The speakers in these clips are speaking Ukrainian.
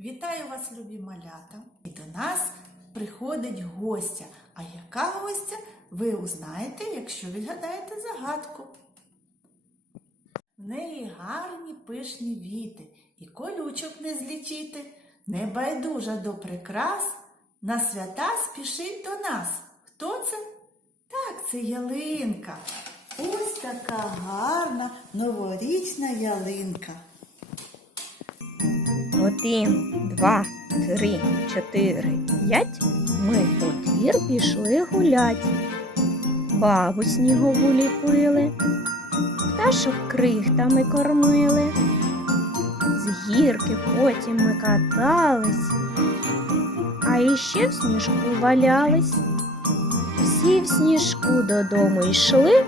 Вітаю вас, любі малята! І до нас приходить гостя. А яка гостя, ви узнаєте, якщо відгадаєте загадку. В неї гарні пишні віти, і колючок не злічити. Небайдужа до прикрас, на свята спішить до нас. Хто це? Так, це ялинка. Ось така гарна новорічна ялинка. Один, два, три, чотири, п'ять. Ми у двір пішли гулять. Бабу снігову ліпили, пташок крихтами кормили. З гірки потім ми катались, а іще в сніжку валялись. Всі в сніжку додому йшли,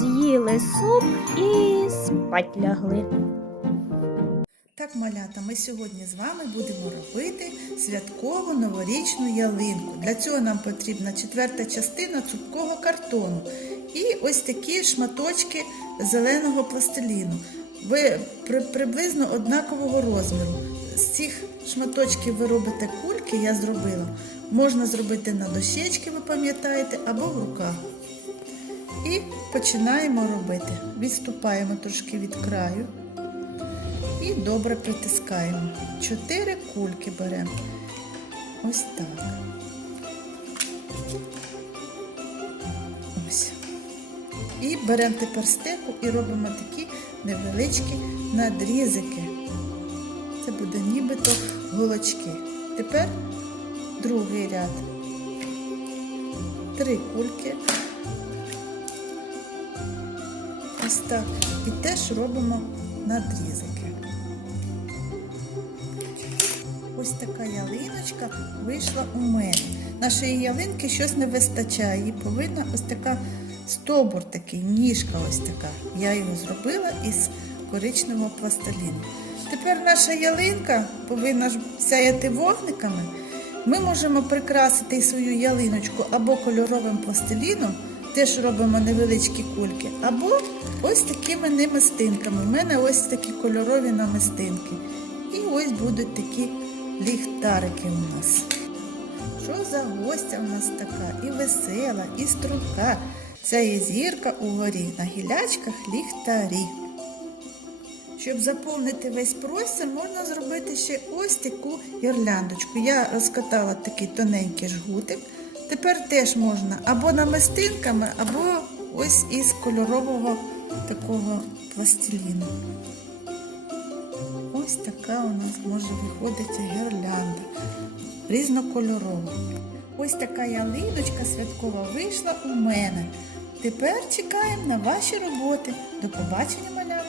з'їли суп і спать лягли. Так, малята, ми сьогодні з вами будемо робити святкову новорічну ялинку. Для цього нам потрібна четверта частина цупкого картону і ось такі шматочки зеленого пластиліну. Ви при- приблизно однакового розміру. З цих шматочків ви робите кульки, я зробила. Можна зробити на дощечки, ви пам'ятаєте, або в руках. І починаємо робити. Відступаємо трошки від краю. Добре притискаємо. Чотири кульки беремо. Ось так. Ось. І беремо тепер стеку і робимо такі невеличкі надрізики. Це буде нібито голочки. Тепер другий ряд. Три кульки. Ось так. І теж робимо надрізики. Ось така ялиночка вийшла у мене. Нашої ялинки щось не вистачає. Їй повинна ось така стовбур такий, ніжка ось така. Я його зробила із коричневого пластиліну. Тепер наша ялинка повинна сяяти вогниками. Ми можемо прикрасити свою ялиночку або кольоровим пластиліном, теж робимо невеличкі кульки, або ось такими намистинками. У мене ось такі кольорові намистинки. І ось будуть такі ліхтарики у нас. Що за гостя у нас така? І весела, і струнка. Ця є зірка угорі, на гілячках ліхтарі. Щоб заповнити весь простір, можна зробити ще ось таку гірляндочку. Я розкатала такий тоненький жгутик. Тепер теж можна або намистинками, або ось із кольорового такого пластиліну. Ось така у нас може виходити гірлянда різнокольорова. Ось така ялиночка святкова вийшла у мене. Тепер чекаємо на ваші роботи. До побачення, малята!